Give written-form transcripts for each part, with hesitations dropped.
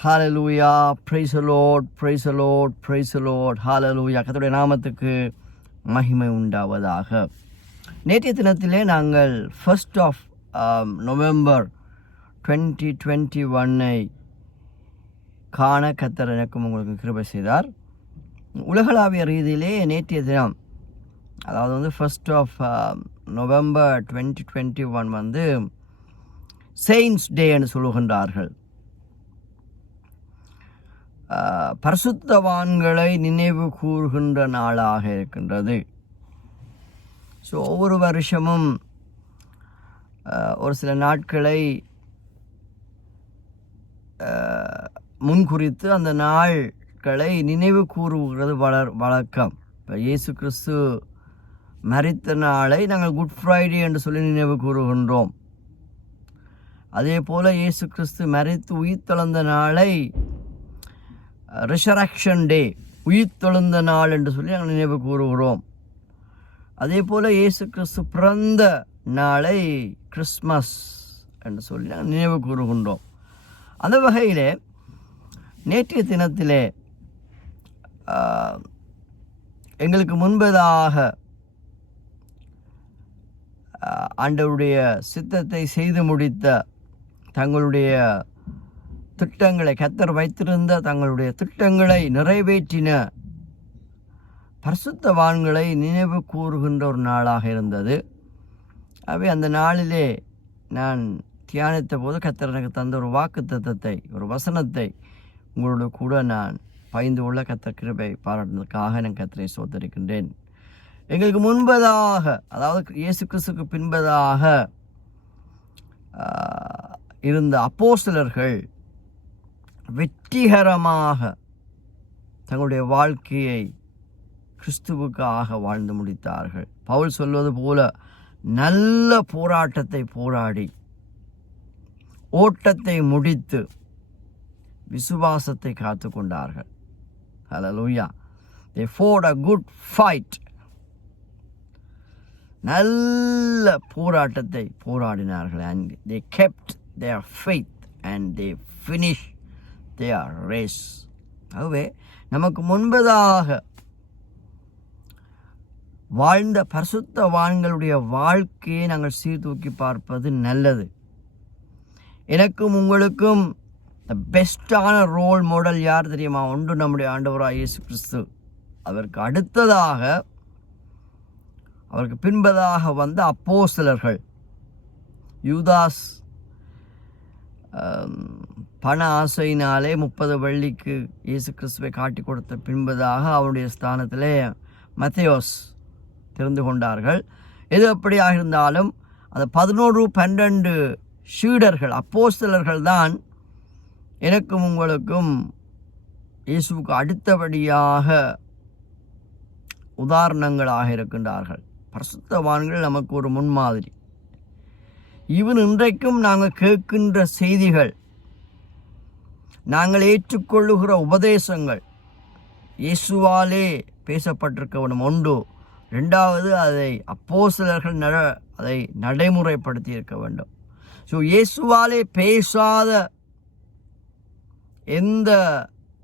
Hallelujah, praise the Lord, praise the Lord, praise the Lord, hallelujah. கர்த்தருடைய நாமத்துக்கு மகிமை உண்டாவதாக. நேற்றைய தினத்திலே நாங்கள் 1st of November 2021 காண கர்த்தர் எனக்கும் உங்களுக்கு கிருபை செய்தார். உலகளாவிய ரீதியிலே நேற்றைய தினம், அதாவது 1st of November 2021 செயின்ஸ் டே என்று சொல்லுகின்றார்கள். பரிசுத்தவான்களை நினைவு கூறுகின்ற நாளாக இருக்கின்றது. ஸோ ஒவ்வொரு வருஷமும் ஒரு சில நாட்களை முன்குறித்து அந்த நாட்களை நினைவு கூறுகிறது வழக்கம். இப்போ இயேசு கிறிஸ்து மரித்த நாளை நாங்கள் குட் ஃப்ரைடே என்று சொல்லி நினைவு கூறுகின்றோம். அதே போல் இயேசு கிறிஸ்து மரித்து உயிர்த்தெழுந்த நாளை ரிசரக்ஷன் டே, உயிர்த்தெழுந்த நாள் என்று சொல்லி நாங்கள் நினைவு கூறுகிறோம். அதே போல் இயேசு கிறிஸ்து பிறந்த நாளை கிறிஸ்மஸ் என்று சொல்லி நாங்கள் நினைவு கூறுகின்றோம். அந்த வகையிலே நேற்றைய தினத்திலே எங்களுக்கு முன்பதாக ஆண்டவருடைய சித்தத்தை செய்து முடித்த தங்களுடைய திட்டங்களை, கர்த்தர் வைத்திருந்த தங்களுடைய திட்டங்களை நிறைவேற்றின பரிசுத்தவான்களை நினைவு கூறுகின்ற ஒரு நாளாக இருந்தது. ஆகவே அந்த நாளிலே நான் தியானித்த போது கர்த்தர் எனக்கு தந்த ஒரு வாக்குத்தத்தத்தை, ஒரு வசனத்தை உங்களோட கூட நான் பகிர்ந்து கொள்ள கர்த்தர் கிருபை பாராட்டினதுக்காக நான் கர்த்தரை ஸ்தோத்திரிக்கின்றேன். எங்களுக்கு முன்பதாக, அதாவது இயேசு கிறிஸ்துவுக்கு பின்பதாக இருந்த அப்போஸ்தலர்கள் வெற்றிகரமாக தங்களுடைய வாழ்க்கையை கிறிஸ்துவுக்காக வாழ்ந்து முடித்தார்கள். பவுல் சொல்வது போல நல்ல போராட்டத்தை போராடி ஓட்டத்தை முடித்து விசுவாசத்தை காத்து கொண்டார்கள். ஹல்லேலூயா. They fought a good fight. நல்ல போராட்டத்தை போராடினார்கள். And they kept their faith and they finished their race. ஆகவே நமக்கு முன்பதாக வாழ்ந்த பரிசுத்தவான்களுடைய வாழ்க்கையை நாங்கள் சீர்தூக்கி பார்ப்பது நல்லது. எனக்கும் உங்களுக்கும் பெஸ்டான ரோல் மாடல் யார் தெரியுமா? ஒன்று நம்முடைய ஆண்டவராகிய இயேசு கிறிஸ்து. அதற்கு அடுத்ததாக, அவருக்கு பின்பதாக வந்த அப்போஸ்தலர்கள். யூதாஸ் பண ஆசையினாலே 30 வெள்ளிக்கு இயேசு கிறிஸ்துவை காட்டி கொடுத்த பின்பதாக அவருடைய ஸ்தானத்திலே மத்தேயோஸ் தெரிந்து கொண்டார்கள். எது எப்படியாக இருந்தாலும் அந்த 11-12 சீடர்கள், அப்போஸ்தலர்கள் தான் எனக்கும் உங்களுக்கும் இயேசுவுக்கு அடுத்தபடியாக உதாரணங்களாக இருக்கின்றார்கள். பரிசுத்தவான்கள் நமக்கு ஒரு முன்மாதிரி. இவன் இன்றைக்கும் நாங்கள் கேட்கின்ற செய்திகள், நாங்கள் ஏற்றுக்கொள்ளுகிற உபதேசங்கள் இயேசுவாலே பேசப்பட்டிருக்க வேண்டும். ஒன்று. ரெண்டாவது, அதை அப்போஸ்தலர்கள் அதை நடைமுறைப்படுத்தி இருக்க வேண்டும். ஸோ இயேசுவாலே பேசாத எந்த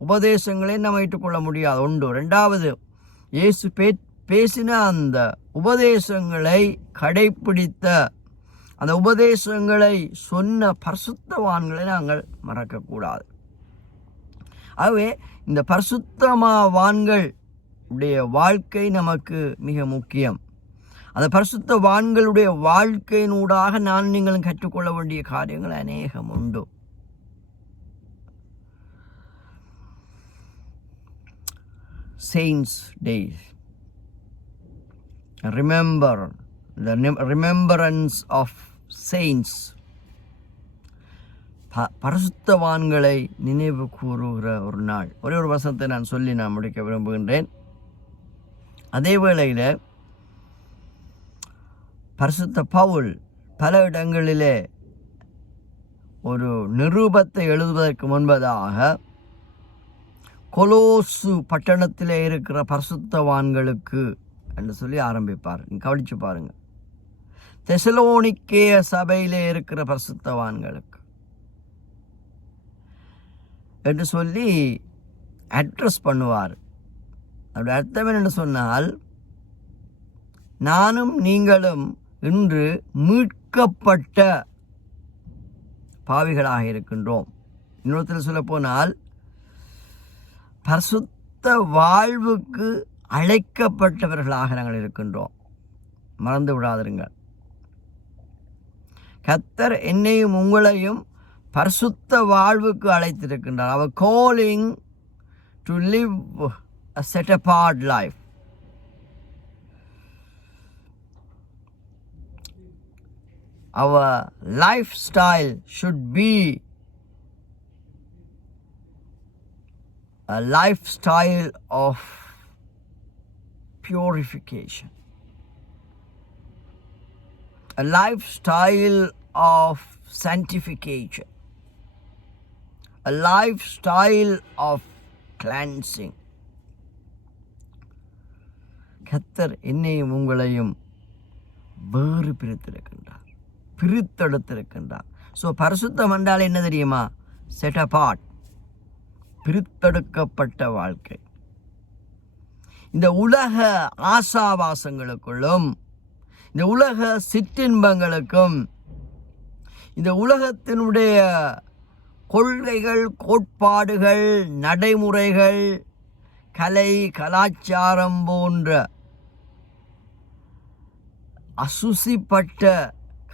உபதேசங்களையும் நம்ம ஏற்றுக்கொள்ள முடியாது. ஒன்று. ரெண்டாவது, இயேசு பேசின அந்த உபதேசங்களை கடைப்பிடித்த, அந்த உபதேசங்களை சொன்ன பரிசுத்தவான்களை நாங்கள் மறக்கக்கூடாது. ஆகவே இந்த பரிசுத்தவான்கள் உடைய வாழ்க்கை நமக்கு மிக முக்கியம். அந்த பரிசுத்தவான்களுடைய வாழ்க்கையினூடாக நான் நீங்களும் கற்றுக்கொள்ள வேண்டிய காரியங்கள் அநேகம் உண்டு. Saints Day. Remember the remembrance of saints. பரிசுத்தவான்களை நினைவு கூறுகிற ஒரு நாள். ஒரே ஒரு வசனத்தை நான் சொல்லி நான் முடிக்க விரும்புகின்றேன். அதே வேளையில் பரிசுத்த பவுல் பல இடங்களிலே ஒரு நிருபத்தை எழுதுவதற்கு முன்பதாக கொலோசு பட்டணத்திலே இருக்கிற பரிசுத்தவான்களுக்கு என்று சொல்லி ஆரம்பிப்பார். நீங்கள் கவனித்து பாருங்கள். தெசலோனிக்கேய சபையிலே இருக்கிற பரிசுத்தவான்களுக்கு, என்று சொல்லி அட்ரஸ் பண்ணுவார். அப்படி அர்த்தம் என்னென்னு சொன்னால், நானும் நீங்களும் இன்று மீட்கப்பட்ட பாவிகளாக இருக்கின்றோம். இன்னொருத்தர் சொல்ல போனால், பரிசுத்த வாழ்வுக்கு அழைக்கப்பட்டவர்களாக நாங்கள் இருக்கின்றோம். மறந்து விடாதிருங்கள். கர்த்தர் என்னையும் உங்களையும் பரிசுத்த வாழ்வுக்கு அழைத்திருக்கின்றார். அவர் calling to live a set apart life. Our lifestyle should be a lifestyle of purification, a lifestyle of sanctification, a lifestyle of cleansing. கர்த்தர் என்னையும் உங்களையும் வேறு பிரித்திருக்கின்றார், பிரித்தெடுத்திருக்கின்றார். ஸோ பரிசுத்தம் என்றால் என்ன தெரியுமா? செட் அபார்ட், பிரித்தெடுக்கப்பட்ட வாழ்க்கை. இந்த உலக ஆசாவாசங்களுக்குள்ளும், இந்த உலக சிற்றின்பங்களுக்கும், இந்த உலகத்தினுடைய கொள்கைகள், கோட்பாடுகள், நடைமுறைகள், கலை, கலாச்சாரம் போன்ற அசுசிப்பட்ட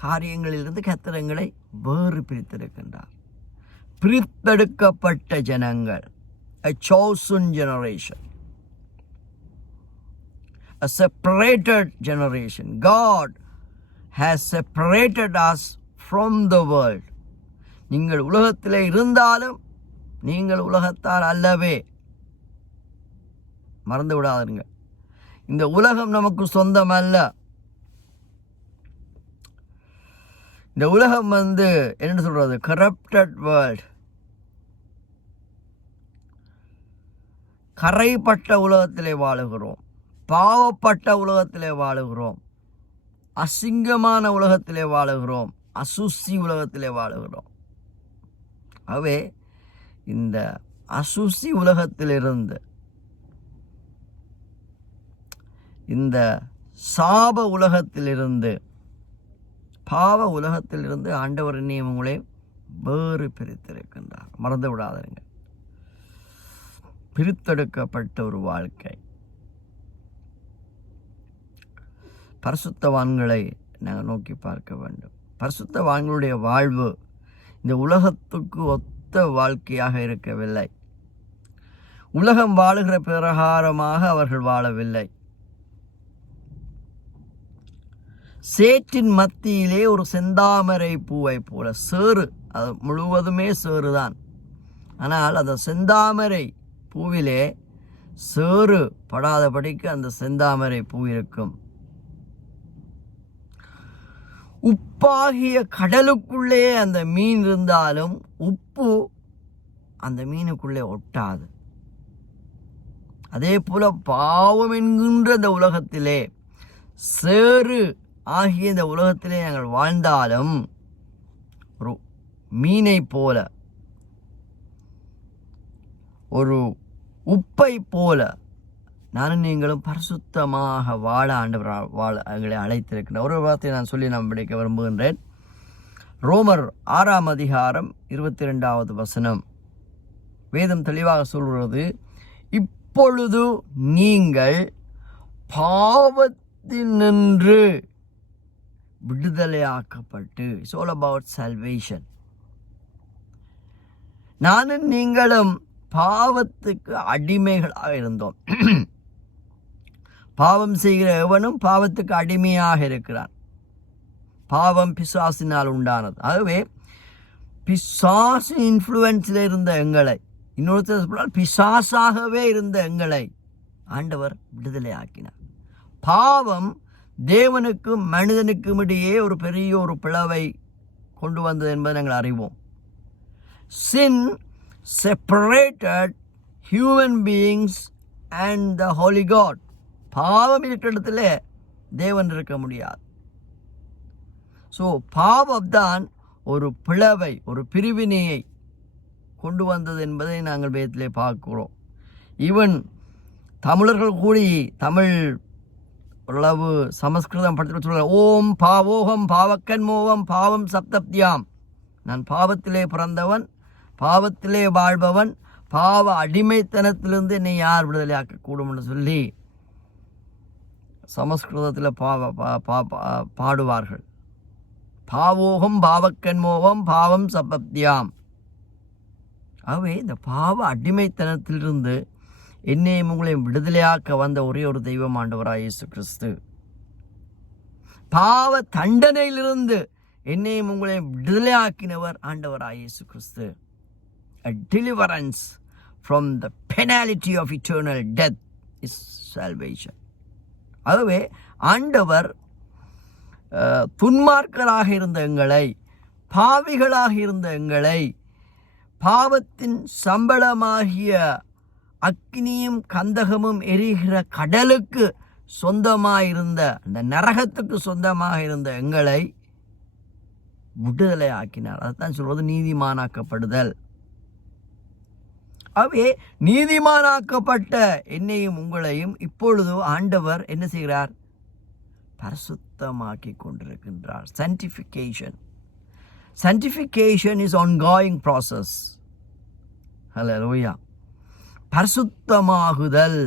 காரியங்களிலிருந்து கர்த்தர் வேறு பிரித்திருக்கின்றார். பிரித்தெடுக்கப்பட்ட ஜனங்கள், a chosen generation, a separated generation. God has separated us from the world. நீங்கள் உலகத்திலே இருந்தாலும் நீங்கள் உலகத்தார் அல்லவே. மறந்து விடாதீங்க. இந்த உலகம் நமக்கு சொந்தம் அல்ல. இந்த உலகம் என்ன சொல்றது? Corrupted world. கரைப்பட்ட உலகத்திலே வாழுகிறோம், பாவப்பட்ட உலகத்திலே வாழுகிறோம், அசிங்கமான உலகத்திலே வாழுகிறோம், அசுசி உலகத்திலே வாழுகிறோம். ஆகவே இந்த அசுசி உலகத்திலிருந்து, இந்த சாப உலகத்திலிருந்து, பாவ உலகத்திலிருந்து ஆண்டவர் என்னையும் உங்களை வேறு பிரித்திருக்கின்றார். மறந்து விடாதீங்க. பிரித்தெடுக்கப்பட்ட ஒரு வாழ்க்கை. பரிசுத்தவான்களை நாங்கள் நோக்கி பார்க்க வேண்டும். பரிசுத்தவான்களுடைய வாழ்வு இந்த உலகத்துக்கு ஒத்த வாழ்க்கையாக இருக்கவில்லை. உலகம் வாழுகிற பிரகாரமாக அவர்கள் வாழவில்லை. சேற்றின் மத்தியிலே ஒரு செந்தாமரை பூவை போல, சேறு, அது முழுவதுமே சேறுதான். ஆனால் அந்த செந்தாமரை பூவிலே சேறு படாதபடிக்கு அந்த செந்தாமரை பூ இருக்கும். உப்பாகிய கடலுக்குள்ளே அந்த மீன் இருந்தாலும் உப்பு அந்த மீனுக்குள்ளே ஒட்டாது. அதே போல பாவம் என்கின்ற இந்த உலகத்திலே, சேறு ஆகிய இந்த உலகத்திலே நாங்கள் வாழ்ந்தாலும் ஒரு மீனை போல, ஒரு உப்பை போல நானும் நீங்களும் பரிசுத்தமாக வாழ ஆண்டவர் எங்களை அழைத்திருக்கின்ற ஒரு வார்த்தையை நான் சொல்லி நான் படிக்க விரும்புகின்றேன். ரோமர் 6ஆம் அதிகாரம் 22வது வசனம். வேதம் தெளிவாக சொல்கிறது, இப்பொழுது நீங்கள் பாவத்தினின்று விடுதலையாக்கப்பட்டு, இட்ஸ் ஆல் அபவுட் சால்வேஷன். நானும் நீங்களும் பாவத்துக்கு அடிமைகளாக இருந்தோம். பாவம் செய்கிற எவனும் பாவத்துக்கு அடிமையாக இருக்கிறான். பாவம் பிசாசினால் உண்டானது. ஆகவே பிசாசு இன்ஃப்ளூயன்ஸில் இருந்த எங்களை, இன்னொருத்தர் பிசாசாகவே இருந்த எங்களை ஆண்டவர் விடுதலை ஆக்கினார். பாவம் தேவனுக்கும் மனிதனுக்கும் இடையே ஒரு பெரிய ஒரு பிளவை கொண்டு வந்தது என்பதை நாங்கள் அறிவோம். Sin separated human beings and the Holy God. பாவம் இருக்கிற இடத்துல தேவன் இருக்க முடியாது. ஸோ பாவம் தான் ஒரு பிளவை, ஒரு பிரிவினையை கொண்டு வந்தது என்பதை நாங்கள் வேதத்திலே பார்க்கிறோம். ஈவன் தமிழர்கள் கூடி தமிழ் ஓரளவு சமஸ்கிருதம் படித்து சொல்கிறார், ஓம் பாவோகம் பாவக்கன் மோகம் பாவம் சப்தப்தியாம். நான் பாவத்திலே பிறந்தவன், பாவத்திலே வாழ்பவன், பாவ அடிமைத்தனத்திலிருந்து என்னை யார் விடுதலை ஆக்கக்கூடும் என்று சொல்லி சமஸ்கிருதத்தில் பாடுவார்கள். பாவோகம் பாவக்கன்மோகம் பாவம் சபப்தியாம். ஆகவே இந்த பாவ அடிமைத்தனத்திலிருந்து என்னையும் உங்களையும் விடுதலையாக்க வந்த ஒரே ஒரு தெய்வம் ஆண்டவராய் இயேசு கிறிஸ்து. பாவ தண்டனையிலிருந்து என்னையும் உங்களையும் விடுதலையாக்கினவர் ஆண்டவராய் இயேசு கிறிஸ்து. A deliverance from the penalty of eternal death is salvation. ஆகவே ஆண்டவர் துன்மார்க்கராக இருந்த எங்களை, பாவிகளாக இருந்த எங்களை, பாவத்தின் சம்பளமாகிய அக்னியும் கந்தகமும் எரிகிற கடலுக்கு சொந்தமாயிருந்த, அந்த நரகத்துக்கு சொந்தமாக இருந்த எங்களை விடுதலை ஆக்கினார். அதுதான் சொல்வது நீதிமானாக்கப்படுதல். ஆகவே நீதிமானாக்கப்பட்ட என்னையும் உங்களையும் இப்பொழுது ஆண்டவர் என்ன செய்கிறார்? பரிசுத்தமாக்கி கொண்டிருக்கின்றார். sanctification is ongoing process. ஹல்லேலூயா. பரிசுத்தமாகுதல்,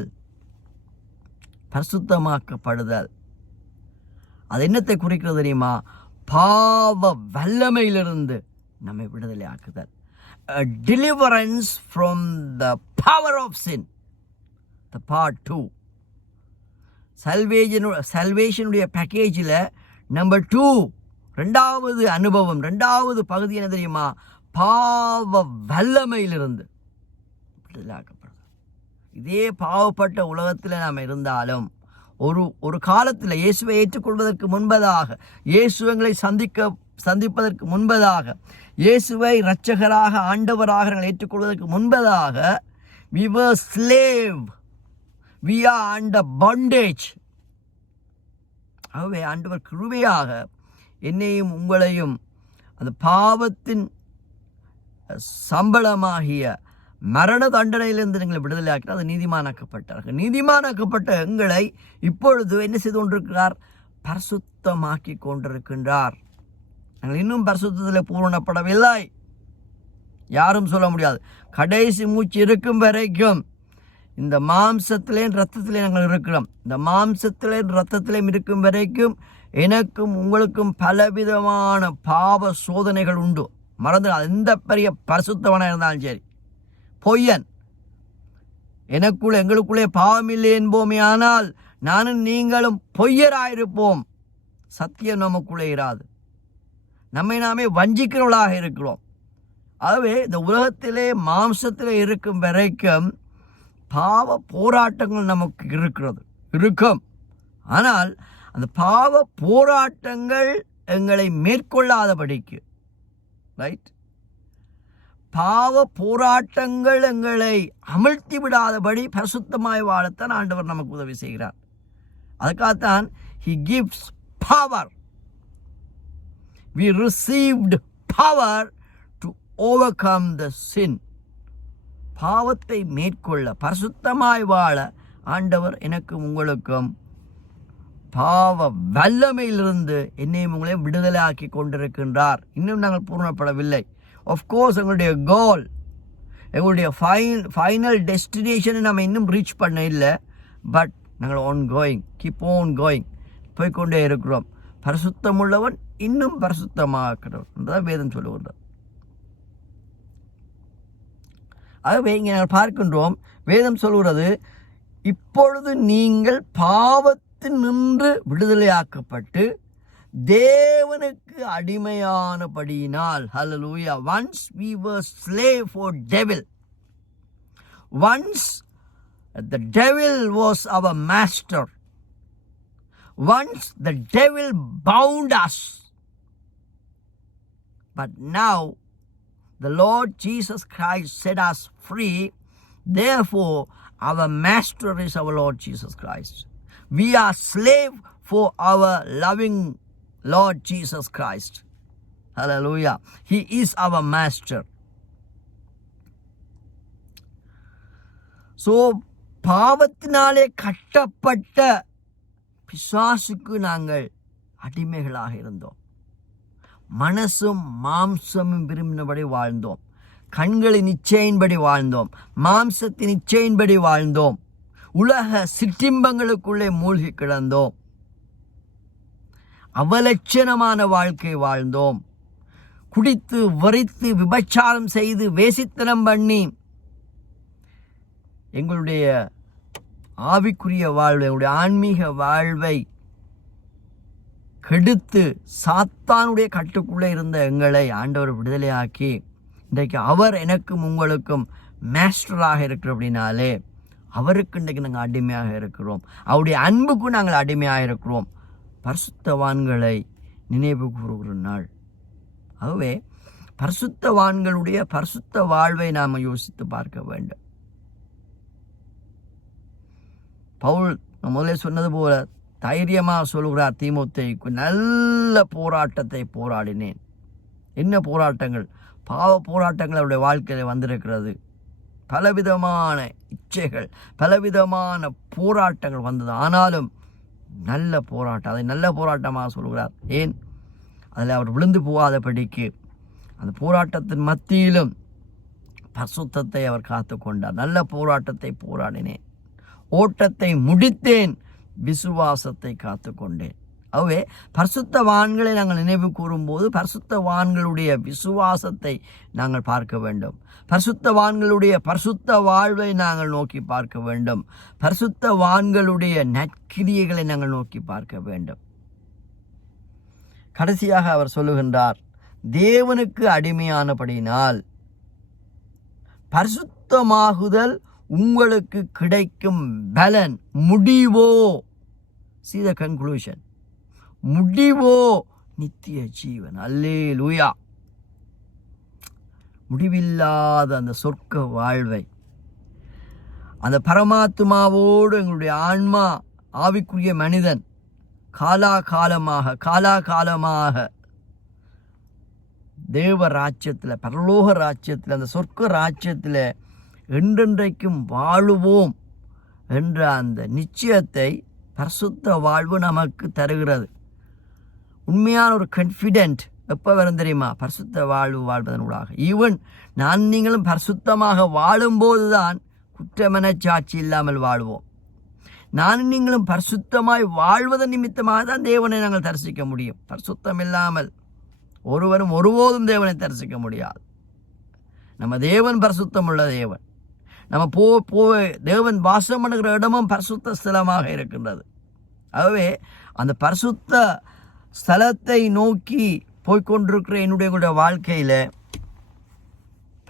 பரிசுத்தமாக்கப்படுதல், அது என்னத்தை குறிக்கிறது தெரியுமா? பாவ வல்லமையிலிருந்து நம்மை விடுதலை ஆக்குதல். A deliverance from the power of sin. The part 2. Salvation பேக்கேஜில் number 2, ரெண்டாவது அனுபவம், ரெண்டாவது பகுதி என்ன தெரியுமா? பாவ வல்லமையிலிருந்து விடுதலை ஆக்கப்படுது. இதே பாவப்பட்ட உலகத்தில் நாம் இருந்தாலும் ஒரு காலத்தில் இயேசுவை ஏற்றுக்கொள்வதற்கு முன்பதாக, இயேசுவங்களை சந்திப்பதற்கு முன்பதாக, இயேசுவை இரட்சகராக ஆண்டவராக நாங்கள் ஏற்றுக்கொள்வதற்கு முன்பதாக, we were slave, we are under bondage. ஆகவே ஆண்டவர் கிருபையாக என்னையும் உங்களையும் அந்த பாவத்தின் சம்பளமாகிய மரண தண்டனையிலிருந்து நீங்கள் விடுதலை ஆக்கினால் அது நீதிமானாக்கப்பட்டார்கள். நீதிமானாக்கப்பட்ட எங்களை இப்பொழுது என்ன செய்து கொண்டிருக்கிறார்? பரிசுத்தமாக்கி கொண்டிருக்கின்றார். நாங்கள் இன்னும் பரிசுத்தத்தில் பூரணப்படவில்லை. யாரும் சொல்ல முடியாது. கடைசி மூச்சு இருக்கும் வரைக்கும் இந்த மாம்சத்திலேயும் இரத்தத்திலே நாங்கள் இருக்கிறோம். இந்த மாம்சத்திலேயும் இரத்தத்திலேயும் இருக்கும் வரைக்கும் எனக்கும் உங்களுக்கும் பலவிதமான பாவ சோதனைகள் உண்டு. மறந்து எந்த பெரிய பரிசுத்தவனாக இருந்தாலும் சரி, பொய்யன், எங்களுக்குள்ளே பாவமில்லை என்போமே, ஆனால் நானும் நீங்களும் பொய்யராயிருப்போம். சத்தியம் நமக்குள்ளே இராது. நம்மை நாமே வஞ்சிக்கிறவர்களாக இருக்கிறோம். ஆகவே இந்த உலகத்திலே மாம்சத்திலே இருக்கும் வரைக்கும் பாவ போராட்டங்கள் நமக்கு இருக்கும். ஆனால் அந்த பாவ போராட்டங்கள் எங்களை மேற்கொள்ளாதபடிக்கு, ரைட், பாவ போராட்டங்கள் எங்களை அமிழ்த்தி விடாதபடி பரிசுத்தமாய் வாழத்தான் ஆண்டவர் நமக்கு உதவி செய்கிறார். அதுக்காகத்தான் he gives power. We received power to overcome the sin. பாவத்தை மேற்கொள்ள, பரிசுத்தமாய் வாழ ஆண்டவர் எனக்கும் உங்களுக்கும் பாவ வல்லமையிலிருந்து என்னையும் உங்களையும் விடுதலை ஆக்கி கொண்டிருக்கின்றார். இன்னும் நாங்கள் பூர்ணப்படவில்லை. ஆஃப்கோர்ஸ் எங்களுடைய கோல், எங்களுடைய ஃபைனல் டெஸ்டினேஷனை நம்ம இன்னும் ரீச் பண்ண இல்லை. பட் நாங்கள் கீப் ஆன் கோயிங், போய்கொண்டே இருக்கிறோம். பரிசுத்தம் உள்ளவன் இன்னும் பரிசுத்தமாக்கிறோம் என்றுதான் வேதம் சொல்லுகின்றது. ஆகவே இங்கே நாங்கள் பார்க்கின்றோம், வேதம் சொல்கிறது, இப்பொழுது நீங்கள் பாவத்தில் நின்று விடுதலையாக்கப்பட்டு தேவனுக்கு அடிமையானபடியினால், ஹல்லேலூயா. Once we were slave for devil. Once the devil was our master. Once the devil bound us. But now the Lord Jesus Christ set us free. Therefore, our master is our Lord Jesus Christ. We are slave for our loving Lord Jesus Christ. Hallelujah. He is our master. So பாவத்தினாலே கட்டப்பட்ட பிசாசுக்கு நாங்கள் அடிமைகளாக இருந்தோம். மனசும் மாம்சமும் விரும்பினபடி வாழ்ந்தோம். கண்களின் இச்சையின்படி வாழ்ந்தோம். மாம்சத்தின் இச்சையின்படி வாழ்ந்தோம். உலக சிற்றின்பங்களுக்குள்ளே மூழ்கி கிடந்தோம். அவலட்சணமான வாழ்க்கை வாழ்ந்தோம். குடித்து வரித்து விபச்சாரம் செய்து வேசித்தனம் பண்ணி எங்களுடைய ஆவிக்குரிய வாழ்வை, எங்களுடைய ஆன்மீக வாழ்வை கெடுத்து சாத்தானுடைய கட்டுக்குள்ளே இருந்த எங்களை ஆண்டவர் விடுதலையாக்கி இன்றைக்கு அவர் எனக்கும் உங்களுக்கும் மாஸ்டராக இருக்கிற அப்படின்னாலே அவருக்கு இன்றைக்கு நாங்கள் அடிமையாக இருக்கிறோம். அவருடைய அன்புக்கு நாங்கள் அடிமையாக இருக்கிறோம். பரிசுத்தவான்களை நினைவு கூறுகிற நாள். ஆகவே பரிசுத்தவான்களுடைய பரிசுத்த வாழ்வை நாம் யோசித்து பார்க்க வேண்டும். பவுல் முதலே சொன்னது போல தைரியமாக சொல்கிறார் தீமோத்தேயுக்கு, நல்ல போராட்டத்தை போராடினேன். என்ன போராட்டங்கள்? பாவ போராட்டங்கள் அவருடைய வாழ்க்கையில் வந்திருக்கிறது. பலவிதமான இச்சைகள், பலவிதமான போராட்டங்கள் வந்தது. ஆனாலும் நல்ல போராட்டம், அதை நல்ல போராட்டமாக சொல்கிறார். ஏன்? அதில் அவர் விழுந்து போகாதபடிக்கு அந்த போராட்டத்தின் மத்தியிலும் பரிசுத்தத்தை அவர் காத்து கொண்டார். நல்ல போராட்டத்தை போராடினேன், ஓட்டத்தை முடித்தேன், விசுவாசத்தை காத்து கொண்டேன். ஆகவே பரிசுத்தவான்களை நாங்கள் நினைவு கூறும்போது பரிசுத்தவான்களுடைய விசுவாசத்தை நாங்கள் பார்க்க வேண்டும். பரிசுத்தவான்களுடைய பரிசுத்த வாழ்வை நாங்கள் நோக்கி பார்க்க வேண்டும். பரிசுத்தவான்களுடைய நற்கிரியைகளை நாங்கள் நோக்கி பார்க்க வேண்டும். கடைசியாக அவர் சொல்லுகின்றார், தேவனுக்கு அடிமையானபடியினால் பரிசுத்தமாகுதல் உங்களுக்கு கிடைக்கும் பலன் முடிவோ, see the conclusion, முடிவோ நித்திய ஜீவன். அல்லேலூயா. முடிவில்லாத அந்த சொர்க்க வாழ்வை, அந்த பரமாத்மாவோடு எங்களுடைய ஆன்மா, ஆவிக்குரிய மனிதன் காலாகாலமாக தேவ ராஜ்யத்தில், பரலோக ராஜ்யத்தில், அந்த சொர்க்க ராஜ்யத்தில் என்றென்றைக்கும் வாழுவோம் என்ற அந்த நிச்சயத்தை பரிசுத்த வாழ்வு நமக்கு தருகிறது. உண்மையான ஒரு கான்ஃபிடென்ட் எப்போ வரும் தெரியுமா? பரிசுத்த வாழ்வு வாழ்வதனூடாக. ஈவன் நான் நீங்களும் பரிசுத்தமாக வாழும்போது தான் குற்றமனச்சாட்சி இல்லாமல் வாழ்வோம். நான் நீங்களும் பரிசுத்தமாய் வாழ்வதன் நிமித்தமாக தான் தேவனை நாங்கள் தரிசிக்க முடியும். பரிசுத்தம் இல்லாமல் ஒருவரும் ஒருபோதும் தேவனை தரிசிக்க முடியாது. நம்ம தேவன் பரிசுத்தம் உள்ள தேவன். நம்ம தேவன் வாசம் பண்ணுகிற இடமும் பரிசுத்த ஸ்தலமாக இருக்கின்றது. ஆகவே அந்த பரிசுத்த ஸ்தலத்தை நோக்கி போய்கொண்டிருக்கிற என்னுடைய வாழ்க்கையில்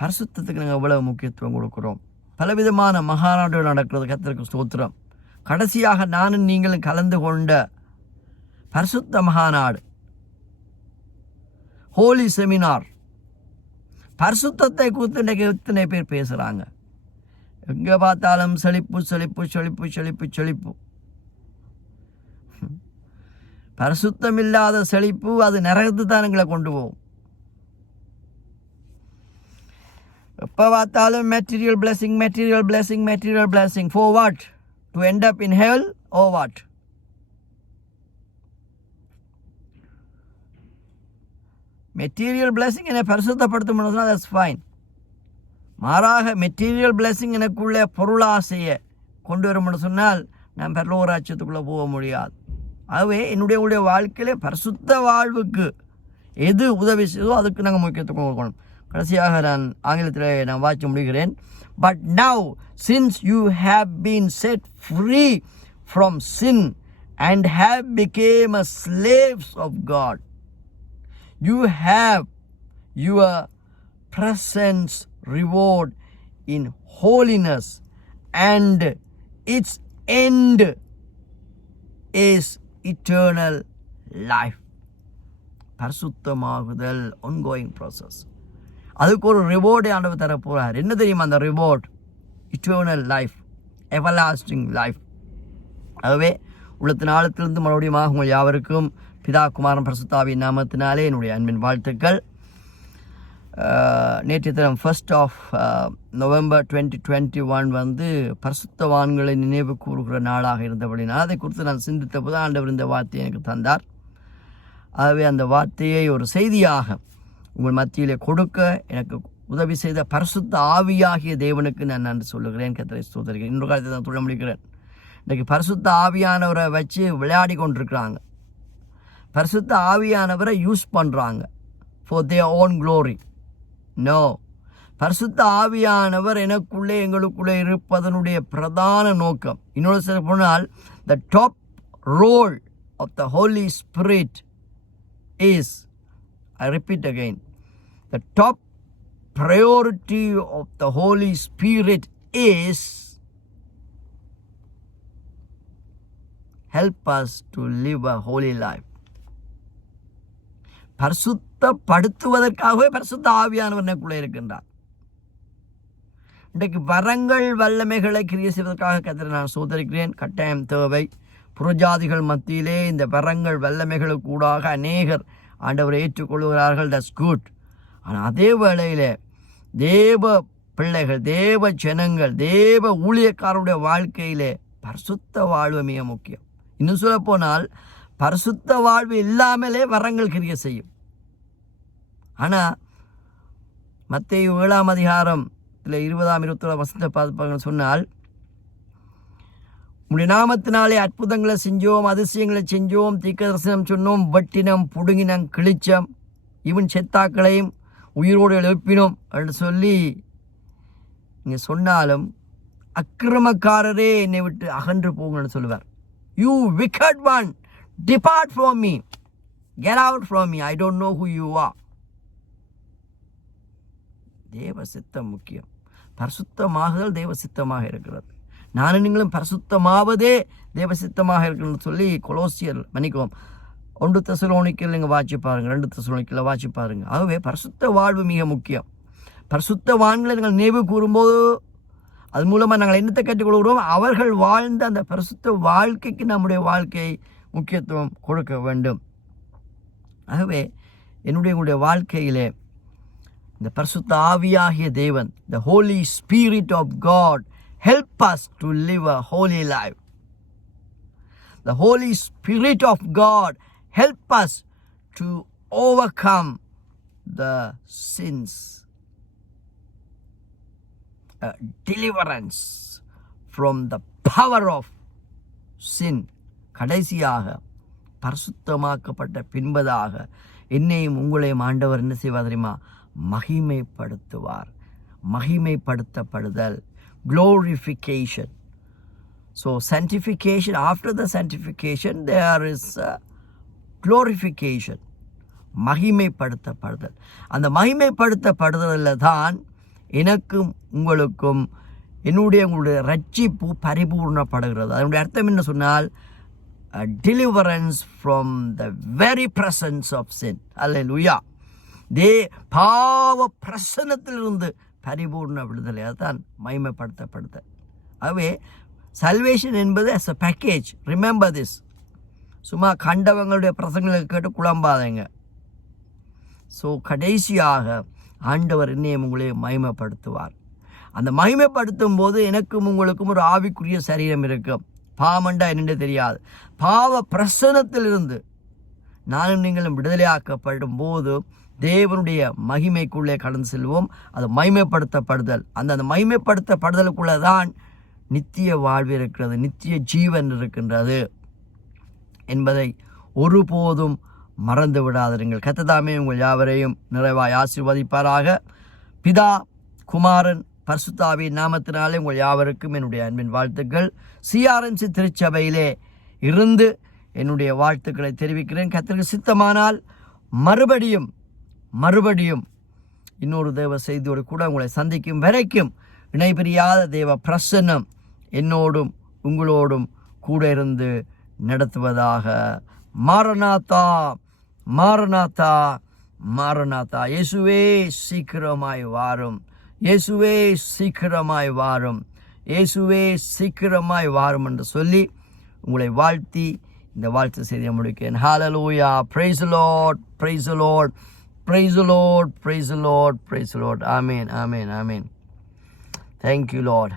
பரிசுத்தத்துக்கு நாங்கள் எவ்வளவு முக்கியத்துவம் கொடுக்குறோம். பலவிதமான மகாநாடுகள் நடக்கிறது. கர்த்தருக்கு ஸ்தோத்திரம். கடைசியாக நானும் நீங்களும் கலந்து கொண்ட பரிசுத்த மகாநாடு, ஹோலி செமினார். பரிசுத்தத்தை குறித்து இன்றைக்கு எத்தனை பேர் பேசுகிறாங்க? எங்கே பார்த்தாலும் செழிப்பு செழிப்பு செழிப்பு செழிப்பு செழிப்பு. பரிசுத்தம் இல்லாத செழிப்பு அது நரகத்து தான் எங்களை கொண்டு போகும். எப்போ பார்த்தாலும் material blessing, material blessing, material blessing. For what? To end up in hell oh what? Material blessing என்னை பரிசுத்தப்படுத்தணும்னு சொன்னால் தட்ஸ் ஃபைன். மாறாக மெட்டீரியல் பிளெஸிங் எனக்குள்ளே பொருளாசையை கொண்டு வரும்னு சொன்னால் நான் பரலோக ராஜ்யத்துக்குள்ளே போக முடியாது. ஆகவே என்னுடைய வாழ்க்கையில் பரிசுத்த வாழ்வுக்கு எது உதவி செய்தோ அதுக்கு நாங்கள் முக்கியத்துவம் கொடுக்கணும். கடைசியாக நான் ஆங்கிலத்தில் நான் வாட்ச முடிகிறேன். But now since you have been set free from sin and have become a slaves of God, you have your presence reward in holiness and its end is eternal life. பரிசுத்தமாகுதல் ongoing process. அதுக்கு ஒரு ரிவார்டை ஆண்டவர் தர போகிறார். என்ன தெரியுமா அந்த reward? Eternal life, everlasting life. ஆகவே உள்ளத்தின் ஆழத்திலிருந்து மறுபடியும் உங்கள் யாவருக்கும் பிதா குமாரன் பரிசுத்தாவின் நாமத்தினாலே என்னுடைய அன்பின் வாழ்த்துக்கள். நேற்று தினம் 1st of November 2021 வந்து பரிசுத்தவான்களை நினைவு கூறுகிற நாளாக இருந்தபடினால் அதை குறித்து நான் சிந்தித்த போது ஆண்டவர் இந்த வார்த்தையை எனக்கு தந்தார். ஆகவே அந்த வார்த்தையை ஒரு செய்தியாக உங்கள் மத்தியிலே கொடுக்க எனக்கு உதவி செய்த பரிசுத்த ஆவியாகிய தேவனுக்கு நான் நன்றி சொல்லுகிறேன். கர்த்தரை ஸ்தோத்திரிக்கிறேன். இன்னொரு காலத்தை நான் சொல்ல முடிக்கிறேன். இன்றைக்கு பரிசுத்த ஆவியானவரை வச்சு விளையாடி கொண்டிருக்கிறாங்க. பரிசுத்த ஆவியானவரை யூஸ் பண்ணுறாங்க for their own glory. No, பரிசுத்த ஆவியானவர் எனக்குள்ளே எங்களுக்குள்ளே இருப்பதனுடைய பிரதான நோக்கம். இன்னொரு சில போனால் the top role of the Holy Spirit is, I repeat again, the top priority of the Holy Spirit is help us to live a holy life. பரிசுத்தப்படுத்துவதற்காகவே பரிசுத்த ஆவியானவர் எனக்குள்ளே இருக்கின்றார். இன்றைக்கு வரங்கள் வல்லமைகளை கிரியை செய்வதற்காக கர்த்தரை நான் சோதரிக்கிறேன். கட்டாயம் தேவை. புறஜாதிகள் மத்தியிலே இந்த வரங்கள் வல்லமைகளுக்கு கூடாக அநேகர் ஆண்டவரை ஏற்றுக்கொள்கிறார்கள். That's good. ஆனால் அதே வேளையில் தேவ பிள்ளைகள், தேவ ஜனங்கள், தேவ ஊழியக்காரருடைய வாழ்க்கையிலே பரிசுத்த வாழ்வு மிக முக்கியம். இன்னும் சொல்ல போனால் பரிசுத்த வாழ்வு இல்லாமலே வரங்கள் கிரியை செய்யும். ஆனால் மத்தேயு 7ஆம் அதிகாரத்தில் 20-21 பார்ப்பாங்க சொன்னால், உடைய நாமத்தினாலே அற்புதங்களை செஞ்சோம், அதிசயங்களை செஞ்சோம், தீர்க்கதரிசனம் சொன்னோம், வெட்டினம், புடுங்கினம், கிழிச்சம், இவன் செத்தாக்களையும் உயிரோடு எழுப்பினோம் என்று சொல்லி இங்கே சொன்னாலும் அக்கிரமக்காரரே என்னை விட்டு அகன்று போங்கன்னு சொல்லுவார். You wicked one, depart from me, get out from me, I don't know who you are. தேவ சித்தம் முக்கியம். பரிசுத்தமாகுதல் தேவ சித்தமாக இருக்கிறது. நானும் நீங்களும் பரிசுத்தமாவதே தேவ சித்தமாக இருக்குன்னு சொல்லி கொலோசியர் 1 தெசலோனிக்கேயில் நீங்கள் வாட்சி பாருங்கள், 2 தெசலோனிக்கேயில் வாட்சி பாருங்கள். ஆகவே பரிசுத்த வாழ்வு மிக முக்கியம். பரிசுத்தவான்களை நாங்கள் நினைவு கூறும்போது அது மூலமாக நாங்கள் என்னத்தை கற்றுக்கொள்கிறோம்? அவர்கள் வாழ்ந்த அந்த பரிசுத்த வாழ்க்கைக்கு நம்முடைய வாழ்க்கையை முக்கியத்துவம் கொடுக்க வேண்டும். ஆகவே உங்களுடைய வாழ்க்கையிலே இந்த பரிசுத்த ஆவியாகிய தேவன், the Holy Spirit of God, help us to live a holy life. The Holy Spirit of God help us to overcome the sins. Deliverance from the power of sin. கடைசியாக பரிசுத்தமாக்கப்பட்ட பின்பதாக என்னையும் உங்களையும் ஆண்டவர் என்ன செய்வார் தெரியுமா? மகிமைப்படுத்துவார். மகிமைப்படுத்தப்படுதல், glorification. So sanctification, after the sanctification there is glorification. மகிமைப்படுத்தப்படுதல். அந்த மகிமைப்படுத்தப்படுதலில் தான் எனக்கும் உங்களுக்கும் உங்களுடைய ரட்சிப்பு பரிபூர்ணப்படுகிறது. அதனுடைய அர்த்தம் என்ன சொன்னால், deliverance from the very presence of sin. Hallelujah. பாவ பிரசன்னத்திலிருந்து பரிபூர்ண விடுதலை, அதுதான் மகிமைப்படுத்தப்படுதல். ஆகவே சல்வேஷன் என்பது as a package. Remember this. சும்மா கண்டவங்களுடைய பிரசங்களை கேட்டு குழம்பாதீங்க. ஸோ கடைசியாக ஆண்டவர் என்னையும் உங்களையும் மகிமைப்படுத்துவார். அந்த மகிமைப்படுத்தும் போது எனக்கும் உங்களுக்கும் ஒரு ஆவிக்குரிய சரீரம் இருக்கும். பாவமண்டா என்னென்று தெரியாது. பாவ பிரசனத்திலிருந்து நானும் நீங்களும் விடுதலையாக்கப்படும் போது தேவனுடைய மகிமைக்குள்ளே கடந்து செல்வோம். அது மகிமைப்படுத்தப்படுதல். அந்த மகிமைப்படுத்தப்படுதலுக்குள்ளே தான் நித்திய வாழ்வு இருக்கிறது, நித்திய ஜீவன் இருக்கின்றது என்பதை ஒருபோதும் மறந்து விடாதீர்கள். கர்த்தர் உங்கள் யாவரையும் நிறைவாய் ஆசீர்வதிப்பாராக. பிதா, குமாரன், பரிசுத்த ஆவியின் நாமத்தினாலே உங்கள் யாவருக்கும் என்னுடைய அன்பின் வாழ்த்துக்கள். CRNC திருச்சபையிலே இருந்து என்னுடைய வாழ்த்துக்களை தெரிவிக்கிறேன். கர்த்தருக்கு சித்தமானால் மறுபடியும் இன்னொரு தேவ செய்தியோடு கூட உங்களை சந்திக்கும் வரைக்கும் இணைபிரியாத தேவ பிரசன்னம் என்னோடும் உங்களோடும் கூட இருந்து நடத்துவதாக. மாரநாதா, மாரநாதா, மாரநாதா. இயேசுவே சீக்கிரமாய் வாரும், இயேசுவே சீக்கிரமாய் வாரும், இயேசுவே சீக்கிரமாய் வாரும் என்று சொல்லி உங்களை வாழ்த்தி இந்த வாழ்த்து செய்தியை முடிக்கிறேன். Hallelujah. Praise the Lord, praise the Lord, Praise the Lord, praise the Lord, praise the Lord. Amen, amen, amen. Thank you, Lord.